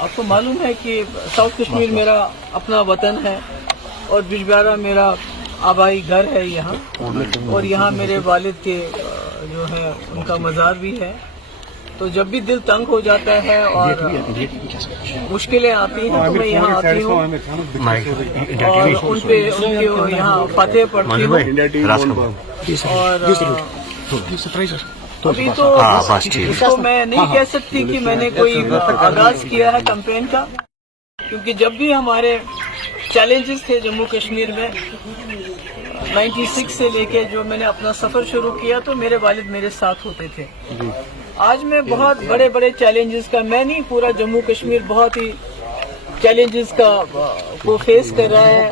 आपको मालूम है कि साउथ कश्मीर मेरा अपना वतन है और बिजबिहारा मेरा आबाई घर है यहाँ, और यहाँ मेरे वालिद के जो है उनका मज़ार भी है। तो जब भी दिल तंग हो जाता है और मुश्किलें आती हैं तो मैं यहाँ आती हूँ और उनके यहाँ फतेह पढ़ती हूँ। और अभी तो इसको मैं नहीं कह सकती कि मैंने कोई आगाज किया है कैंपेन का, क्योंकि जब भी हमारे चैलेंजेस थे जम्मू कश्मीर में 96 से लेके जो मैंने अपना सफर शुरू किया तो मेरे वालिद मेरे साथ होते थे। आज मैं बहुत बड़े बड़े चैलेंजेस का, मैं नहीं पूरा जम्मू कश्मीर बहुत ही चैलेंजेस का को फेस कर रहा है,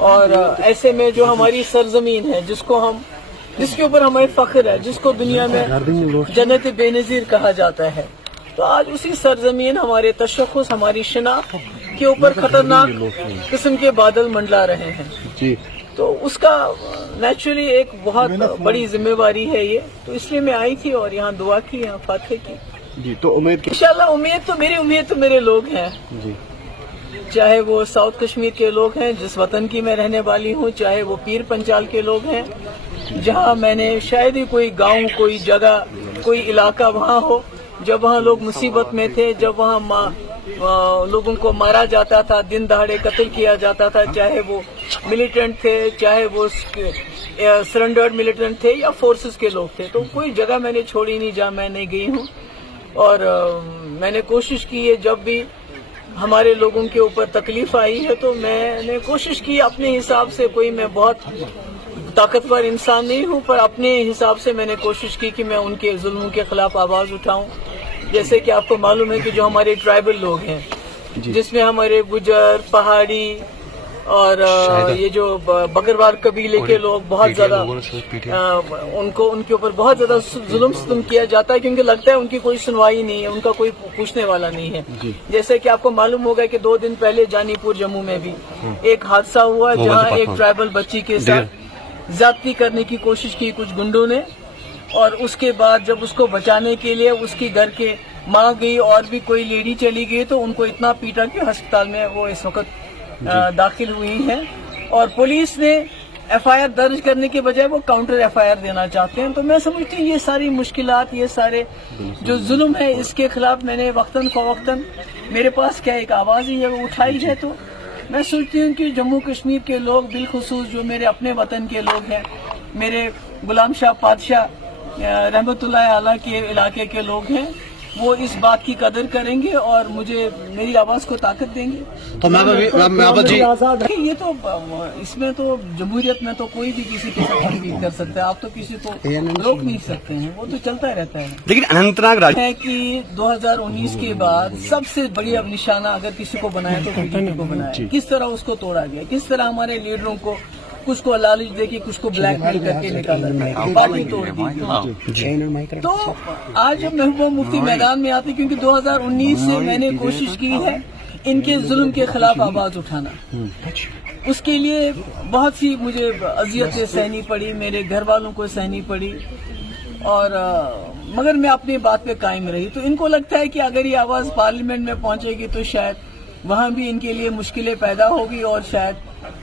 और ऐसे में जो हमारी सरजमीन है जिसके ऊपर हमें फख्र है, जिसको दुनिया में जन्नत बेनज़ीर कहा जाता है, तो आज उसी सरजमीन हमारे तशख़्ख़ुस, हमारी शनाख्त के ऊपर खतरनाक किस्म के बादल मंडला रहे हैं। तो उसका नेचुरली एक बहुत बड़ी जिम्मेवारी है ये, तो इसलिए मैं आई थी और यहाँ दुआ की, यहाँ फातह की। तो इंशाल्लाह उम्मीद तो मेरे लोग हैं जी। चाहे वो साउथ कश्मीर के लोग हैं जिस वतन की मैं रहने वाली हूँ, चाहे वो पीर पंचाल के लोग हैं जहाँ मैंने शायद ही कोई गांव, कोई जगह, कोई इलाका वहाँ हो जब वहाँ लोग मुसीबत में थे, जब वहाँ लोगों को मारा जाता था, दिन दहाड़े कत्ल किया जाता था, चाहे वो मिलिटेंट थे, चाहे वो सरेंडर्ड मिलिटेंट थे या फोर्सेस के लोग थे। तो कोई जगह मैंने छोड़ी नहीं जहाँ मैं नहीं गई हूँ, और मैंने कोशिश की है जब भी हमारे लोगों के ऊपर तकलीफ आई है तो मैंने कोशिश की अपने हिसाब से, कोई मैं बहुत ताकतवर इंसान नहीं हूँ, पर अपने हिसाब से मैंने कोशिश की कि मैं उनके जुल्म के खिलाफ आवाज उठाऊं। जैसे कि आपको मालूम है कि जो हमारे ट्राइबल लोग हैं, जिसमें हमारे गुजर, पहाड़ी और ये जो बकरवाल कबीले के लोग बहुत ज्यादा उनके ऊपर बहुत ज्यादा जुल्म किया जाता है, क्योंकि लगता है उनकी कोई सुनवाई नहीं है, उनका कोई पूछने वाला नहीं है। जैसे कि आपको मालूम होगा कि 2 दिन पहले जानीपुर जम्मू में भी एक हादसा हुआ जहाँ एक ट्राइबल बच्ची के साथ ज्यादती करने की कोशिश की कुछ गुंडों ने, और उसके बाद जब उसको बचाने के लिए उसकी घर के माँ गई और भी कोई लेडी चली गई तो उनको इतना पीटा कि अस्पताल में वो इस वक्त दाखिल हुई हैं, और पुलिस ने एफआईआर दर्ज करने के बजाय वो काउंटर एफआईआर देना चाहते हैं। तो मैं समझती हूँ ये सारी मुश्किलात, ये सारे जो जुल्म है, इसके खिलाफ मैंने वक्तन फवक्तन मेरे पास क्या एक आवाज ही है उठाई है। तो मैं सोचती हूँ कि जम्मू कश्मीर के लोग, बिलखुसूस जो मेरे अपने वतन के लोग हैं, मेरे गुलाम शाह पातशाह रहमतुल्लाह अलैह के इलाके के लोग हैं, वो इस बात की कदर करेंगे और मुझे मेरी आवाज को ताकत देंगे। तो मैं ये तो इसमें तो जमहूरियत में तो कोई भी किसी के साथ नहीं कर सकता है, आप तो किसी को रोक नहीं सकते हैं, वो तो चलता रहता है। लेकिन अनंतनाग है कि 2019 के बाद सबसे बड़ी अब निशाना अगर किसी को बनाया तो बीजेपी को बनाया। किस तरह उसको तोड़ा गया, किस तरह हमारे लीडरों को कुछ को लालच देके कुछ को ब्लैकमेल करके निकाला गया, पार्टी तोड़ दी। तो आज जब महबूबा मुफ्ती मैदान में आती, क्योंकि 2019 से मैंने कोशिश की है इनके जुल्म के खिलाफ आवाज उठाना, उसके लिए बहुत सी मुझे अजियतें सहनी पड़ी, मेरे घर वालों को सहनी पड़ी, और मगर मैं अपनी बात पे कायम रही। तो इनको लगता है कि अगर ये आवाज पार्लियामेंट में पहुंचेगी तो शायद वहां भी इनके लिए मुश्किलें पैदा होगी, और शायद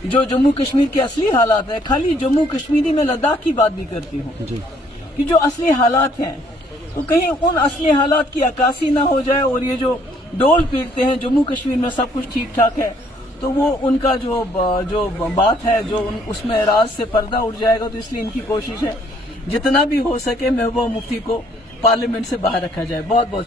जो जम्मू कश्मीर के असली हालात है, खाली जम्मू कश्मीरी में लद्दाख की बात भी करती हूँ कि जो असली हालात हैं तो कहीं उन असली हालात की अक्कासी ना हो जाए, और ये जो डोल पीटते हैं जम्मू कश्मीर में सब कुछ ठीक ठाक है, तो वो उनका जो बात है जो उसमें राज से पर्दा उठ जाएगा। तो इसलिए इनकी कोशिश है जितना भी हो सके महबूबा मुफ्ती को पार्लियामेंट से बाहर रखा जाए। बहुत बहुत